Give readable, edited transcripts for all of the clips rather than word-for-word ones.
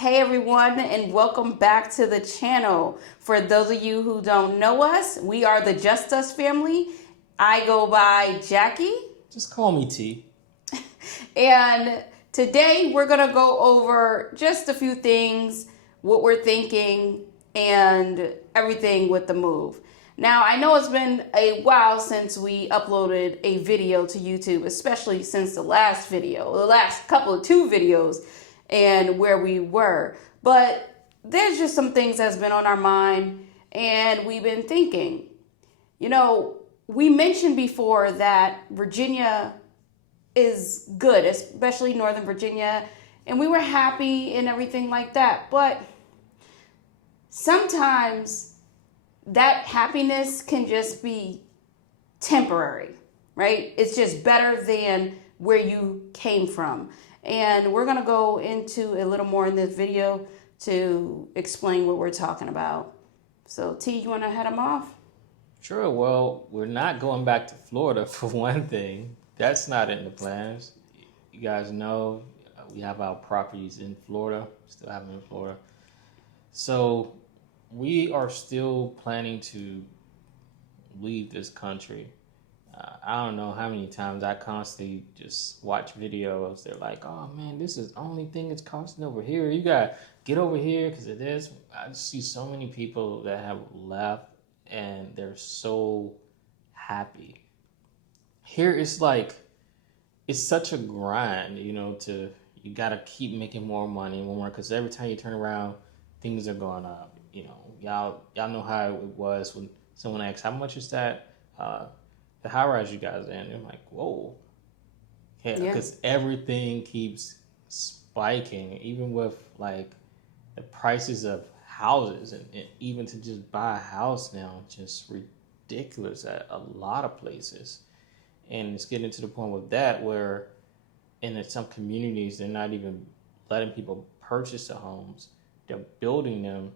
Hey everyone, and welcome back to the channel. For those of you who don't know us, we are the Just Us family. I go by Jackie. Just call me T. And today we're going to go over just a few things, what we're thinking, and everything with the move. Now, I know it's been a while since we uploaded a video to YouTube, especially since the last couple of two videos and where we were. But there's just some things that's been on our mind and we've been thinking. You know, we mentioned before that Virginia is good, especially Northern Virginia, and we were happy and everything like that. But sometimes that happiness can just be temporary, right? It's just better than where you came from. And we're going to go into a little more in this video to explain what we're talking about. So, T, you want to head them off? Sure. Well, we're not going back to Florida for one thing. That's not in the plans. You guys know we have our properties in Florida, still have them in Florida. So we are still planning to leave this country. I don't know how many times I constantly just watch videos. They're like, oh man, this is the only thing it's costing over here. You got to get over here because of this. I just see so many people that have left and they're so happy. Here it's like, it's such a grind, you got to keep making more money, more, because every time you turn around, things are going up. Y'all know how it was when someone asks, how much is that? The high rise you guys in? And I'm like, whoa. Yeah, because everything keeps spiking, even with like the prices of houses and even to just buy a house now, just ridiculous at a lot of places. And it's getting to the point with that where in some communities, they're not even letting people purchase the homes. They're building them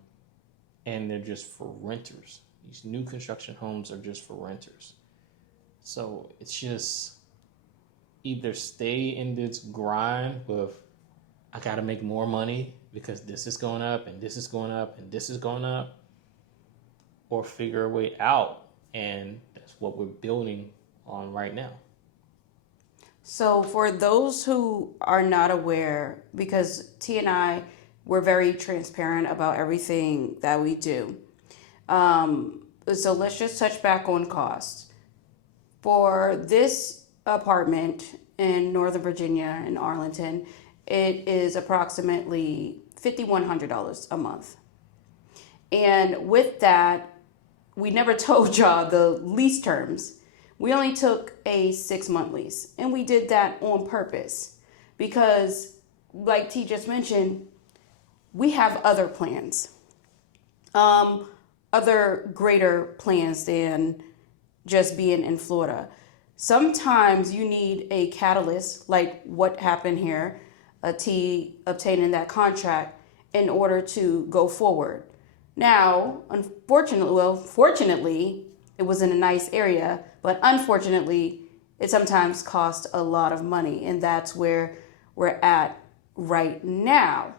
and they're just for renters. These new construction homes are just for renters. So it's just either stay in this grind with, I got to make more money because this is going up and this is going up and this is going up, or figure a way out. And that's what we're building on right now. So for those who are not aware, because T and I were very transparent about everything that we do. So let's just touch back on costs. For this apartment in Northern Virginia in Arlington, it is approximately $5,100 a month. And with that, we never told y'all the lease terms. We only took a 6-month lease, and we did that on purpose because, like T just mentioned, we have other plans, other greater plans than just being in Florida. Sometimes you need a catalyst, like what happened here, a T obtaining that contract in order to go forward. Now, fortunately, it was in a nice area, but unfortunately, it sometimes costs a lot of money, and that's where we're at right now.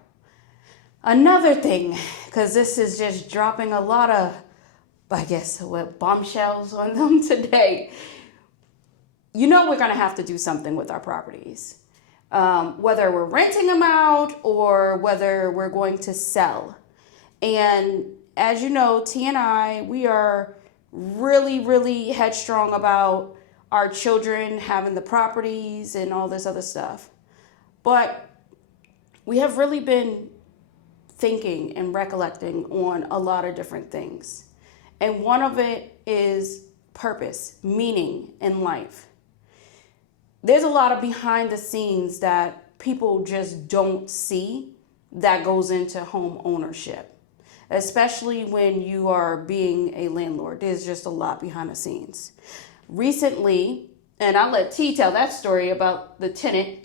Another thing, because this is just dropping a lot of, bombshells on them today. We're going to have to do something with our properties, whether we're renting them out or whether we're going to sell. And as you know, T and I, we are really, really headstrong about our children having the properties and all this other stuff. But we have really been thinking and recollecting on a lot of different things. And one of it is purpose, meaning in life. There's a lot of behind the scenes that people just don't see that goes into home ownership, especially when you are being a landlord. There's just a lot behind the scenes. Recently, and I'll let T tell that story about the tenant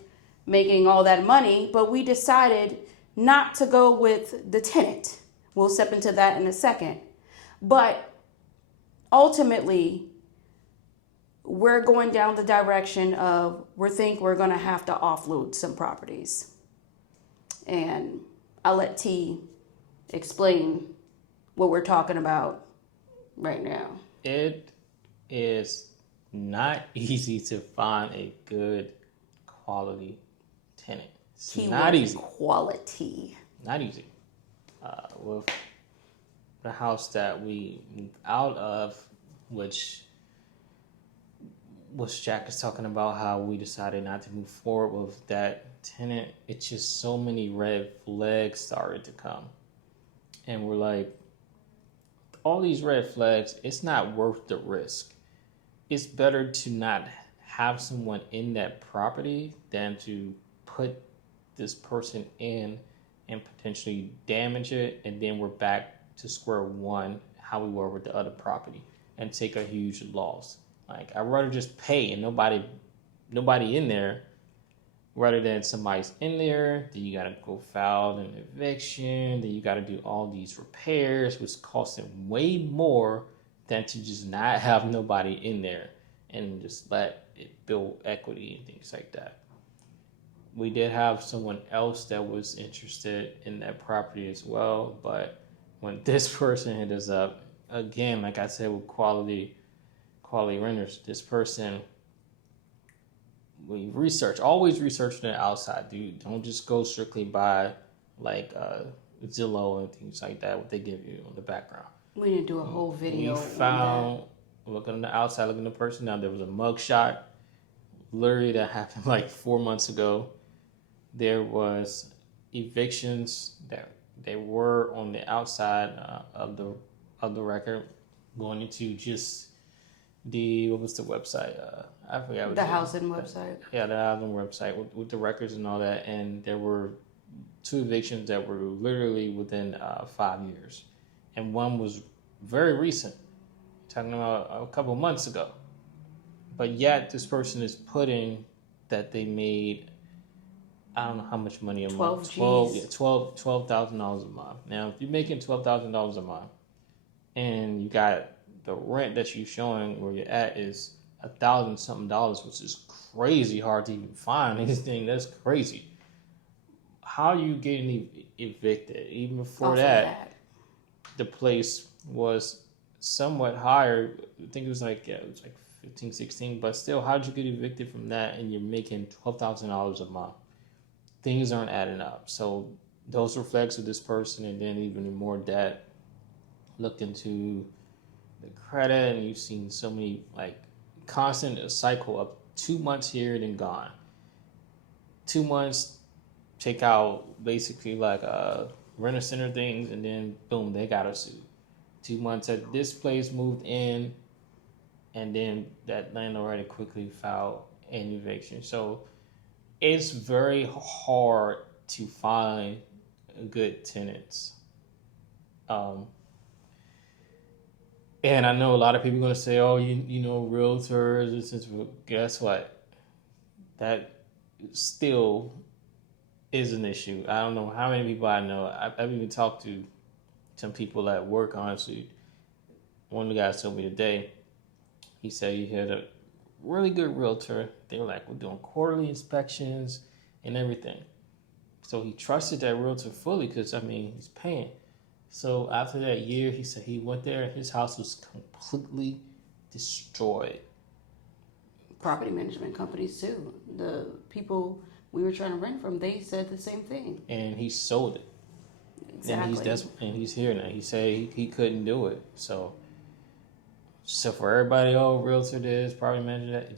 making all that money, but we decided not to go with the tenant. We'll step into that in a second. But ultimately, we're going down the direction of we're going to have to offload some properties. And I'll let T explain what we're talking about right now. It is not easy to find a good quality tenant. It's not easy. Quality. Not easy. With the house that we moved out of, which Jack is talking about, how we decided not to move forward with that tenant. It's just so many red flags started to come, and we're like, all these red flags, it's not worth the risk. It's better to not have someone in that property than to put this person in and potentially damage it, and then we're back to square one, how we were with the other property, and take a huge loss. Like, I'd rather just pay and nobody in there, rather than somebody's in there, then you gotta go file an eviction, then you gotta do all these repairs, which costs them way more than to just not have nobody in there and just let it build equity and things like that. We did have someone else that was interested in that property as well, but when this person hit us up, again, like I said, with quality renters, this person, we always research the outside, dude. Don't just go strictly by like Zillow and things like that, what they give you on the background. We need to do a whole video. We found, looking on the outside, looking at the person, now there was a mugshot, literally that happened like 4 months ago. There was evictions that they were on the outside of the record, going into just what was the website? I forgot. The housing website. Yeah, the housing website with the records and all that. And there were 2 evictions that were literally within 5 years, and one was very recent, talking about a couple months ago. But yet this person is putting that they made, I don't know how much money a month. $12,000 a month. Now, if you're making $12,000 a month, and you got the rent that you're showing where you're at is $1,000 something, which is crazy hard to even find anything. That's crazy. How are you getting evicted? Even before that, the place was somewhat higher. I think it was like 15, 16, but still, how did you get evicted from that and you're making $12,000 a month? Things aren't adding up. So those reflects with this person, and then even more debt. Looked into the credit, and you've seen so many like constant cycle of 2 months here then gone. 2 months take out basically like renter center things, and then boom, they got us sued. 2 months at this place moved in, and then that landlord already quickly filed an eviction. So it's very hard to find good tenants. And I know a lot of people are going to say, oh, you know, realtors, guess what? That still is an issue. I don't know how many people I know. I've even talked to some people at work, honestly. One of the guys told me today, he said he had a really good realtor. They were like, we're doing quarterly inspections and everything. So he trusted that realtor fully because, I mean, he's paying. So after that year, he said he went there and his house was completely destroyed. Property management companies too. The people we were trying to rent from, they said the same thing. And he sold it. Exactly. And he's here now. He said he couldn't do it. So for everybody, realtor this, property manager that,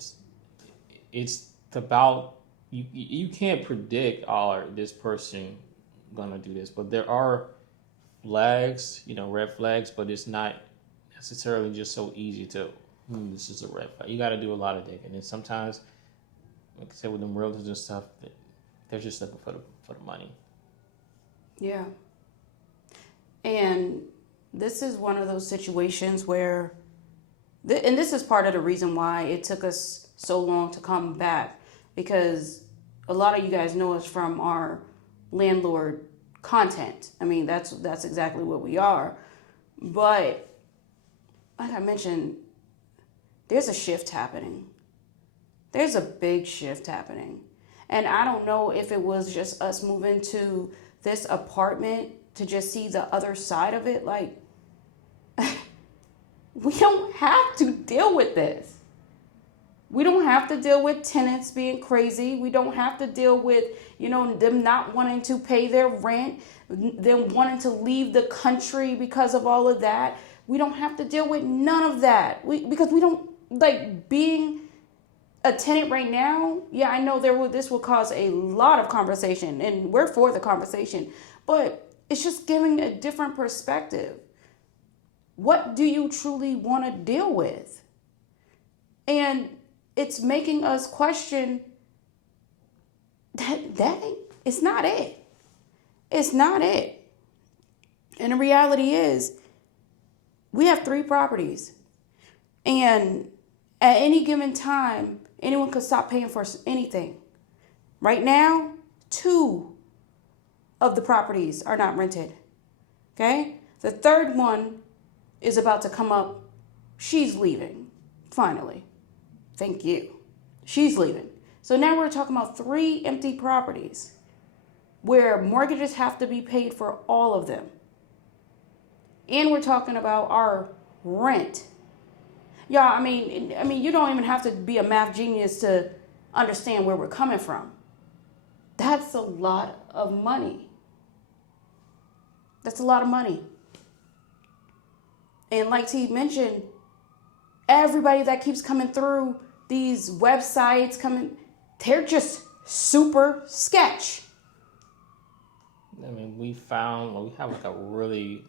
it's about, you can't predict, this person gonna do this, but there are flags, red flags, but it's not necessarily just so easy to, this is a red flag. You got to do a lot of digging. And sometimes, like I said, with them realtors and stuff, they're just looking for the money. Yeah. And this is one of those situations where, and this is part of the reason why it took us so long to come back, because a lot of you guys know us from our landlord content. I mean, that's exactly what we are. But like I mentioned, there's a shift happening. There's a big shift happening. And I don't know if it was just us moving to this apartment to just see the other side of it. Like, we don't have to deal with this. We don't have to deal with tenants being crazy. We don't have to deal with, them not wanting to pay their rent, them wanting to leave the country because of all of that. We don't have to deal with none of that. Because we don't, like, being a tenant right now. Yeah, I know this will cause a lot of conversation, and we're for the conversation, but it's just giving a different perspective. What do you truly want to deal with? And it's making us question it's not it. It's not it. And the reality is, we have 3 properties. And at any given time, anyone could stop paying for anything. Right now, 2 of the properties are not rented. Okay? The third one is about to come up. She's leaving, finally. Thank you. She's leaving. So now we're talking about 3 empty properties where mortgages have to be paid for all of them. And we're talking about our rent. Yeah, I mean, you don't even have to be a math genius to understand where we're coming from. That's a lot of money. That's a lot of money. And like T mentioned, everybody that keeps coming through these websites they're just super sketch. I mean, we have like a really,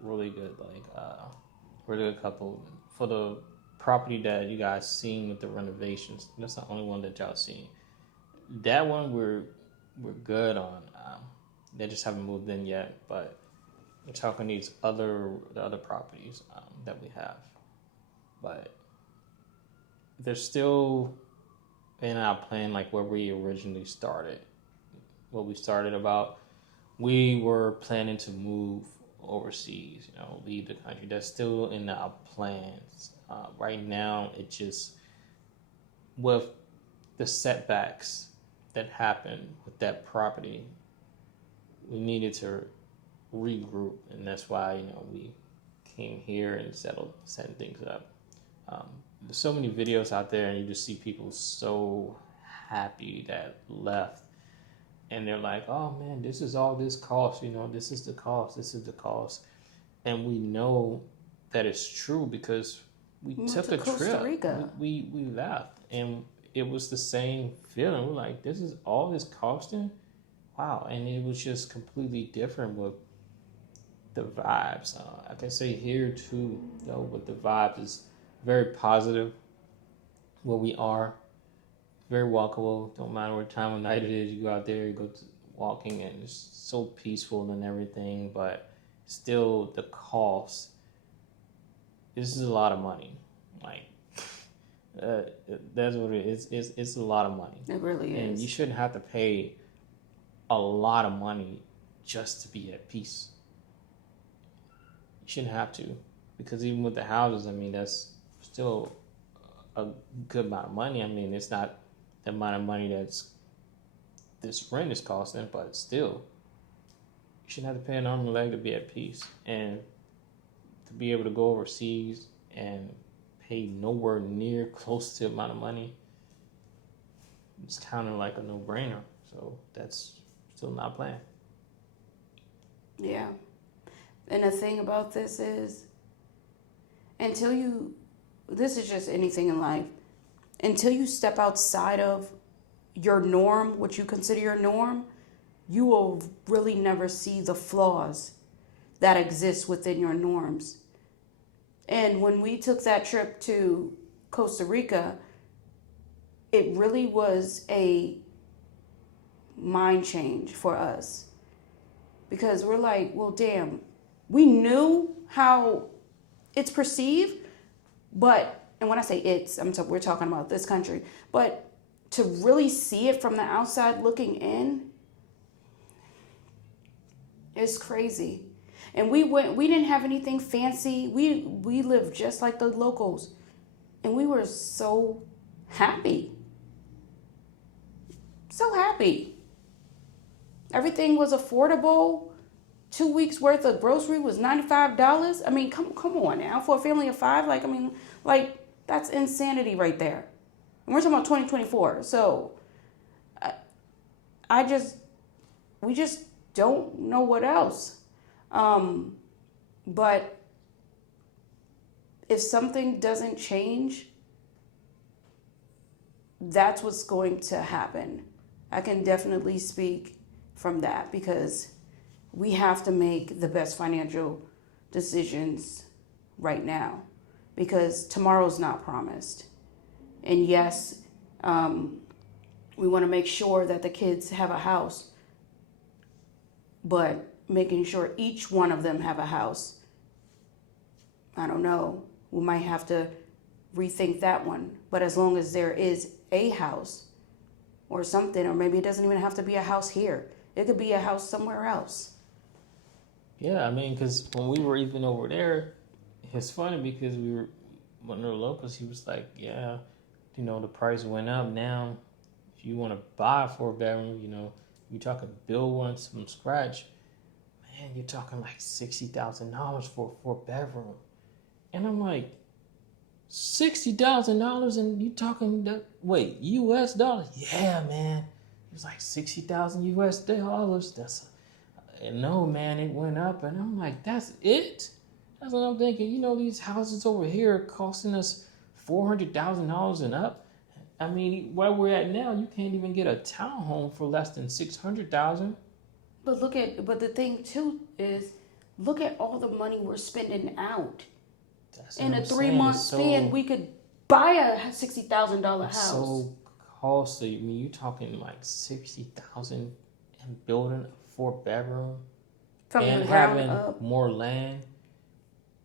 really good, really good couple for the property that you guys seen with the renovations. That's the only one that y'all seen. That one we're good on. They just haven't moved in yet, but we're talking the other properties that we have. But they're still in our plan, like where we originally started. What we started about, we were planning to move overseas, leave the country. That's still in our plans. Right now, it just, with the setbacks that happened with that property, we needed to regroup, and that's why we came here and setting things up. There's so many videos out there, and you just see people so happy that left, and they're like, "Oh man, this is all this cost. This is the cost. This is the cost," and we know that it's true because we took a Costa trip. Rica. We left, and it was the same feeling. We're like, "This is all this costing." Wow, and it was just completely different with the vibes. I can say here too, though, but the vibe is very positive. Where we are, very walkable. Don't matter what time of night it is. You go out there, you go to walking, and it's so peaceful and everything. But still, the cost. This is a lot of money. Like that's what it is. It's a lot of money. It really is. And you shouldn't have to pay a lot of money just to be at peace. You shouldn't have to, because even with the houses, that's still a good amount of money. It's not the amount of money that's this rent is costing, but still, you shouldn't have to pay an arm and a leg to be at peace, and to be able to go overseas and pay nowhere near close to the amount of money. It's kind of like a no-brainer. So that's still not planned. Yeah. And the thing about this is, this is just anything in life, until you step outside of your norm, what you consider your norm, you will really never see the flaws that exist within your norms. And when we took that trip to Costa Rica, it really was a mind change for us, because we're like, well, damn, we knew how it's perceived, but, and when I say it's, we're talking about this country, but to really see it from the outside looking in, it's crazy. And we didn't have anything fancy. We lived just like the locals, and we were so happy. So happy. Everything was affordable. 2 weeks worth of grocery was $95. I mean, come on now, for a family of five. Like, I mean, like, that's insanity right there. And we're talking about 2024. So we just don't know what else. But if something doesn't change, that's what's going to happen. I can definitely speak from that, because we have to make the best financial decisions right now, because tomorrow's not promised. And yes, we want to make sure that the kids have a house, but making sure each one of them have a house, I don't know. We might have to rethink that one. But as long as there is a house or something, or maybe it doesn't even have to be a house here. It could be a house somewhere else. Yeah, I mean, because when we were even over there, it's funny because one of the locals, he was like, yeah, the price went up. Now, if you want to buy a 4-bedroom, you're talking build one from scratch, man, you're talking like $60,000 for a 4-bedroom. And I'm like, $60,000, and you talking wait, US dollars? Yeah, man, it was like 60,000 US dollars. No, man, it went up, and I'm like, that's it? That's what I'm thinking. These houses over here are costing us $400,000 and up. I mean, where we're at now, you can't even get a townhome for less than $600,000. But the thing too is, look at all the money we're spending out. In a 3-month span, we could buy a $60,000 house. So costly. I mean, you're talking like $60,000 and building a 4-bedroom and having more land.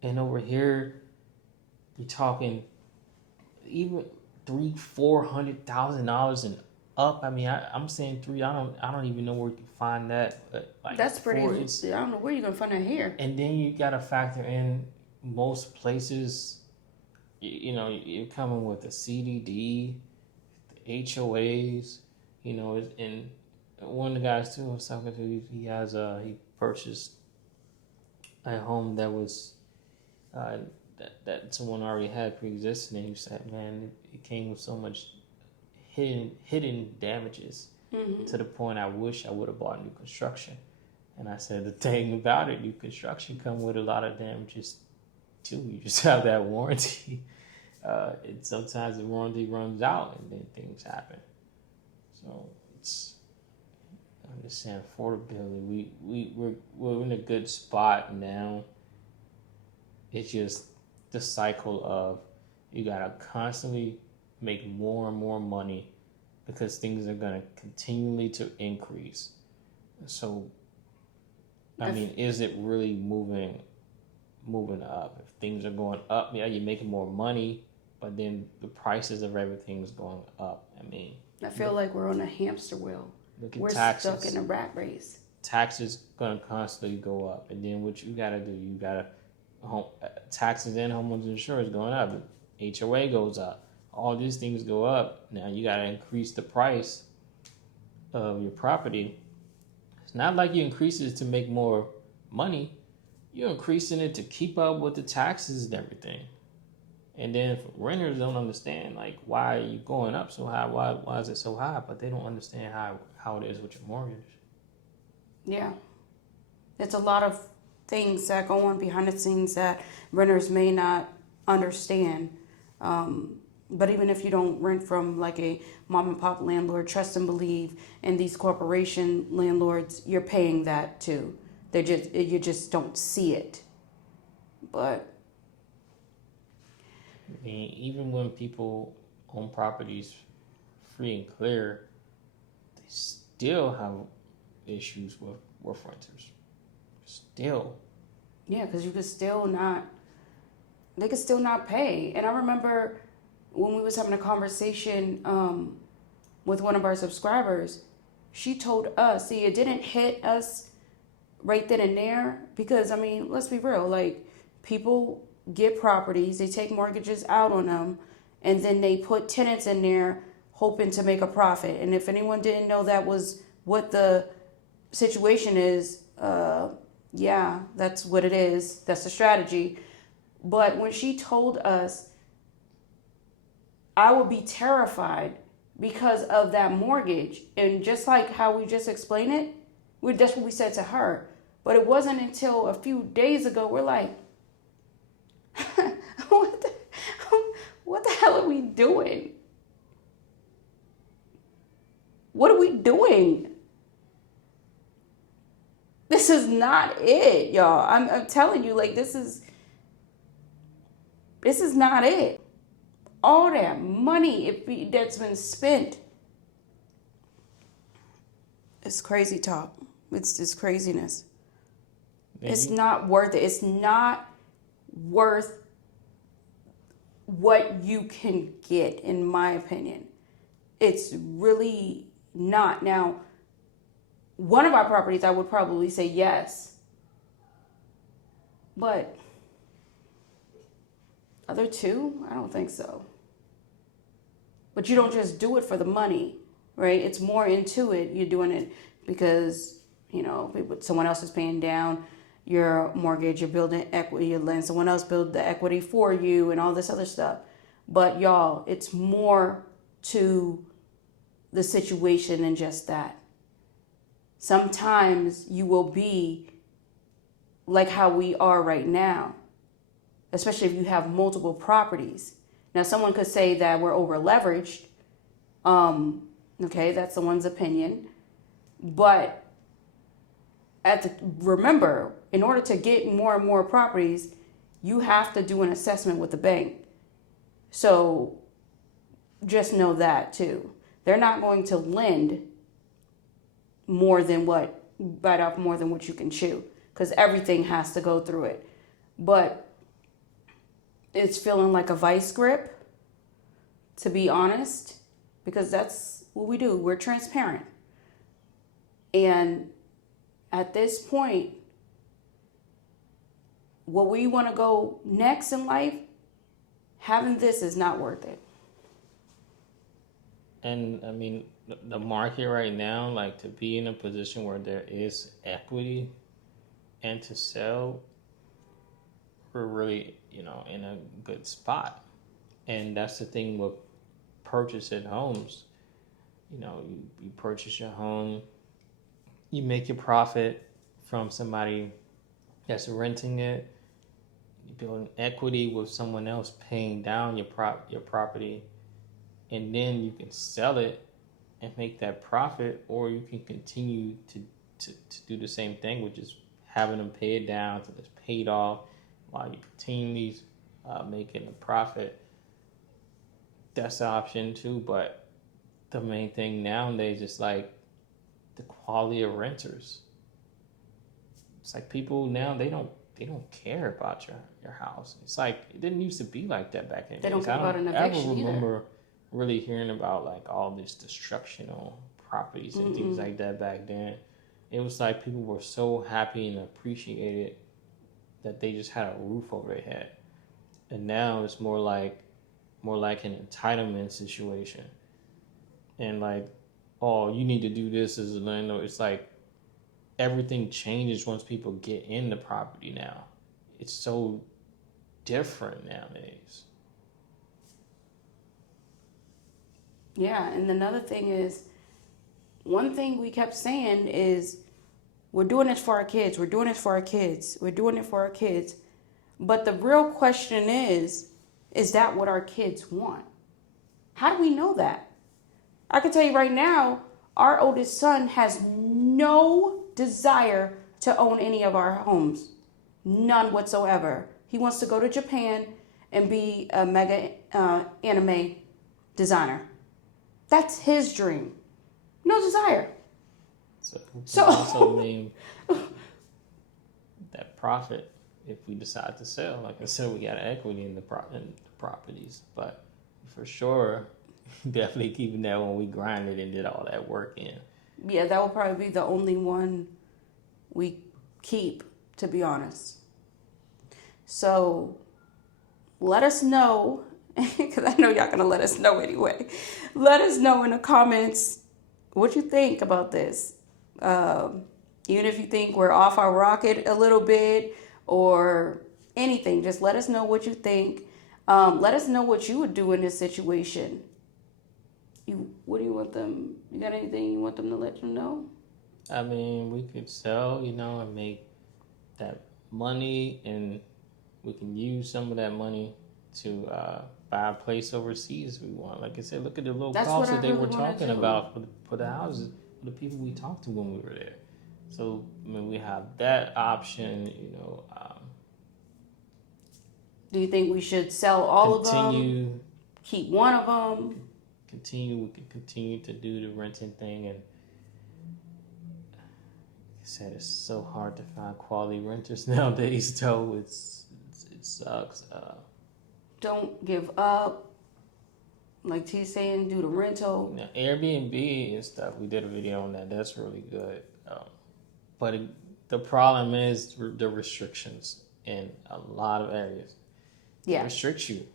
And over here, you're talking even $300,000-$400,000 and up. I mean, I'm saying three. I don't even know where you can find that. But like, that's pretty. I don't know where you're gonna find that here. And then you gotta factor in most places. You're coming with the CDD, the HOAs. And one of the guys too I was talking to, he purchased a home that was that someone already had pre-existing, and he said, man, it came with so much hidden damages, to the point I wish I would have bought new construction. And I said, the thing about it, new construction come with a lot of damages too. You just have that warranty. And sometimes the warranty runs out, and then things happen. So I'm just saying, affordability. We're in a good spot now. It's just the cycle of you gotta constantly make more and more money, because things are gonna continually to increase. So, I mean, is it really moving up? If things are going up, yeah, you're making more money, but then the prices of everything is going up. I mean, I feel like we're on a hamster wheel. We're stuck in a rat race. Taxes gonna constantly go up, and then what you gotta do, taxes and homeowners insurance going up, HOA goes up, all these things go up. Now you gotta increase the price of your property. It's not like you increase it to make more money. You're increasing it to keep up with the taxes and everything. And then renters don't understand, like, why are you going up so high? Why is it so high? But they don't understand how it is with your mortgage. Yeah. It's a lot of things that go on behind the scenes that renters may not understand. But even if you don't rent from like a mom and pop landlord, trust and believe, and these corporation landlords, you're paying that too. You just don't see it. But I mean, even when people own properties free and clear, they still have issues with renters. Still. Yeah, because they could still not pay. And I remember when we was having a conversation with one of our subscribers, she told us, see, it didn't hit us right then and there, because, I mean, let's be real, like, people get properties, they take mortgages out on them, and then they put tenants in there hoping to make a profit. And if anyone didn't know that was what the situation is, yeah, that's what it is. That's the strategy. But when she told us, I would be terrified because of that mortgage, and just like how we just explained it, that's what we said to her. But it wasn't until a few days ago we're like, what the, what the hell are we doing? What are we doing? This is not it, y'all. I'm telling you, like, this is not it. All that money that's been spent. It's crazy talk. It's just craziness. It's not worth it. It's not worth what you can get, in my opinion. It's really not. Now, one of our properties, I would probably say yes. But other two, I don't think so. But you don't just do it for the money, right? It's more into it. You're doing it because, someone else is paying down your mortgage, you're building equity, you're letting someone else build the equity for you and all this other stuff. But y'all, it's more to the situation than just that. Sometimes you will be like how we are right now, especially if you have multiple properties. Now, someone could say that we're over leveraged. Okay, that's someone's opinion. But remember, in order to get more and more properties, you have to do an assessment with the bank. So just know that too. They're not going to lend bite off more than what you can chew, because everything has to go through it. But it's feeling like a vice grip, to be honest, because that's what we do. We're transparent. And at this point, what we want to go next in life, having this is not worth it. And I mean, the market right now, like, to be in a position where there is equity and to sell, we're really, in a good spot. And that's the thing with purchasing homes. You purchase your home, you make your profit from somebody that's renting it, you build equity with someone else paying down your property, and then you can sell it and make that profit, or you can continue to do the same thing, which is having them pay it down until it's paid off while you continue making a profit. That's the option too. But the main thing nowadays is like the quality of renters. It's like people now, they don't care about your house. It's like, it didn't used to be like that back in the They days. don't care about an eviction I either. remember really hearing about like all this destruction on properties and things like that back then. It was like people were so happy and appreciated that they just had a roof over their head. And now it's more like an entitlement situation. And like, oh, you need to do this as a landlord. It's like everything changes once people get in the property now. It's so different nowadays. Yeah, and another thing is, one thing we kept saying is, we're doing this for our kids. We're doing this for our kids. We're doing it for our kids. But the real question is that what our kids want? How do we know that? I can tell you right now, our oldest son has no desire to own any of our homes. None whatsoever. He wants to go to Japan and be a mega anime designer. That's his dream. No desire. So also name that profit if we decide to sell. Like I said, we got equity in the properties, but for sure, definitely keeping that when we grinded and did all that work in. Yeah, that will probably be the only one we keep, to be honest. So let us know, because I know y'all going to let us know anyway. Let us know in the comments what you think about this. Even if you think we're off our rocket a little bit or anything, just let us know what you think. Let us know what you would do in this situation. What do you want them? You got anything you want them to let you know? I mean, we could sell, and make that money, and we can use some of that money to buy a place overseas if we want. Like I said, look at the low cost that they were talking about for the houses, for the people we talked to when we were there. So, I mean, we have that option, Do you think we should sell all of them? Keep one of them? We can continue to do the renting thing. And like I said, it's so hard to find quality renters nowadays, though. It sucks. Don't give up. Like T's saying, do the rental. Now, Airbnb and stuff, we did a video on that. That's really good. But the problem is the restrictions in a lot of areas. Yeah. It restricts you.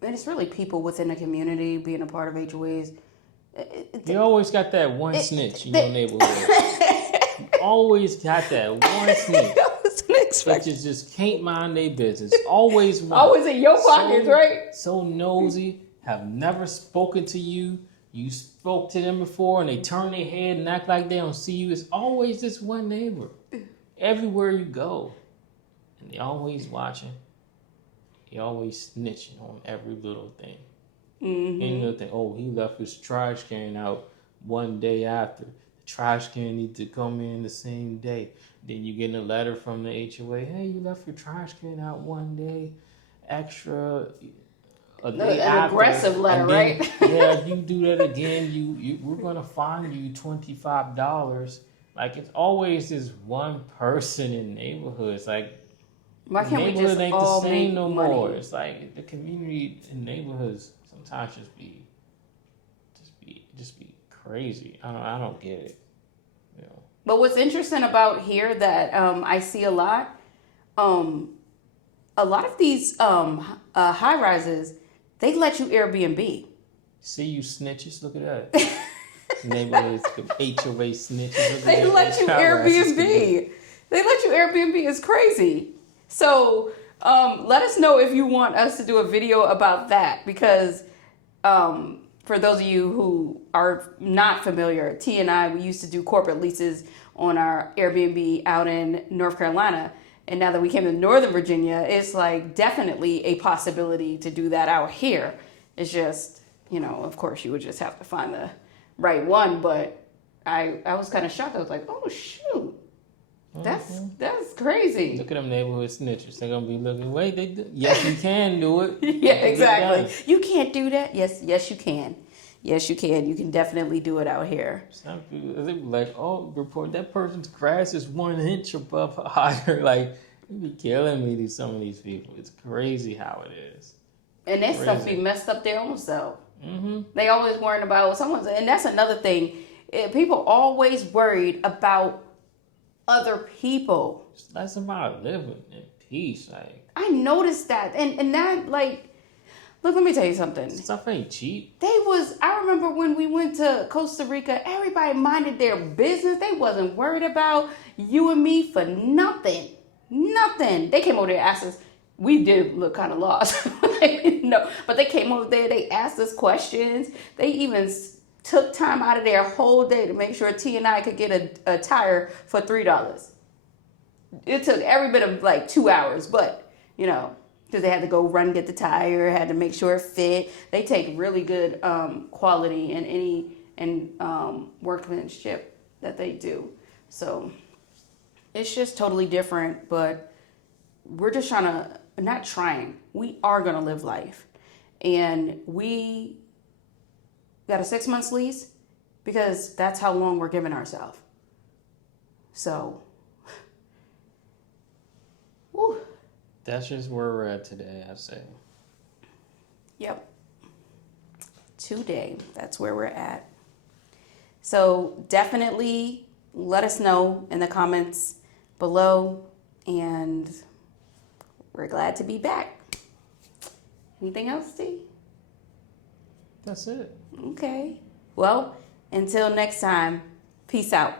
And it's really people within the community being a part of HOAs. You always got that one snitch in your neighborhood. You always got that one snitch. Snitches just can't mind their business. Always one. Always in your pockets, right? So nosy, have never spoken to you. You spoke to them before and they turn their head and act like they don't see you. It's always this one neighbor. Everywhere you go. And they always watching. He always snitching on every little thing. Mm-hmm. Any little thing. Oh, he left his trash can out one day after. The trash can needs to come in the same day. Then you get a letter from the HOA. Hey, you left your trash can out one day extra. A day an after. Aggressive letter, then, right? Yeah, if you do that again, we're gonna fine you $25. Like, it's always this one person in neighborhoods. Like, why can't we just ain't all the same make no money? more. It's like the community in neighborhoods sometimes just be crazy. I don't get it. But what's interesting about here that I see a lot of these high rises, they let you Airbnb. See, you snitches. Look at that. Neighborhoods, HOA snitches. They let you Airbnb. They let you Airbnb. It's crazy. So let us know if you want us to do a video about that, because for those of you who are not familiar, T and I, we used to do corporate leases on our Airbnb out in North Carolina. And now that we came to Northern Virginia, it's like definitely a possibility to do that out here. It's just, of course you would just have to find the right one. But I was kind of shocked. I was like, oh, shoot. That's crazy. Look at them neighborhood snitchers. They're gonna be looking. Wait, yes, you can do it. Yeah, exactly. You can't do that. Yes, you can. Yes, you can. You can definitely do it out here. Some people, they be like, oh, report that person's grass is 1 inch above higher. Like, you be killing me. Some of these people. It's crazy how it is. And that stuff be messed up their own self. Mm-hmm. They always worrying about someone's, and that's another thing. People always worried about other people. That's about living in peace. Like, I noticed that, and that, like, look, let me tell you something. Stuff ain't cheap. I remember when we went to Costa Rica, everybody minded their business. They wasn't worried about you and me for nothing. Nothing. They came over there and asked us. We did look kind of lost. No, but they came over there. They asked us questions. They even took time out of their whole day to make sure T and I could get a tire for $3. It took every bit of like 2 hours, but because they had to go run and get the tire, had to make sure it fit. They take really good quality in any workmanship that they do. So it's just totally different, but we're just we are going to live life. And we got a 6 months lease because that's how long we're giving ourselves. So, whew. That's just where we're at today, I'd say. Yep. Today, that's where we're at. So definitely let us know in the comments below, and we're glad to be back. Anything else, Steve? That's it. Okay. Well, until next time, peace out.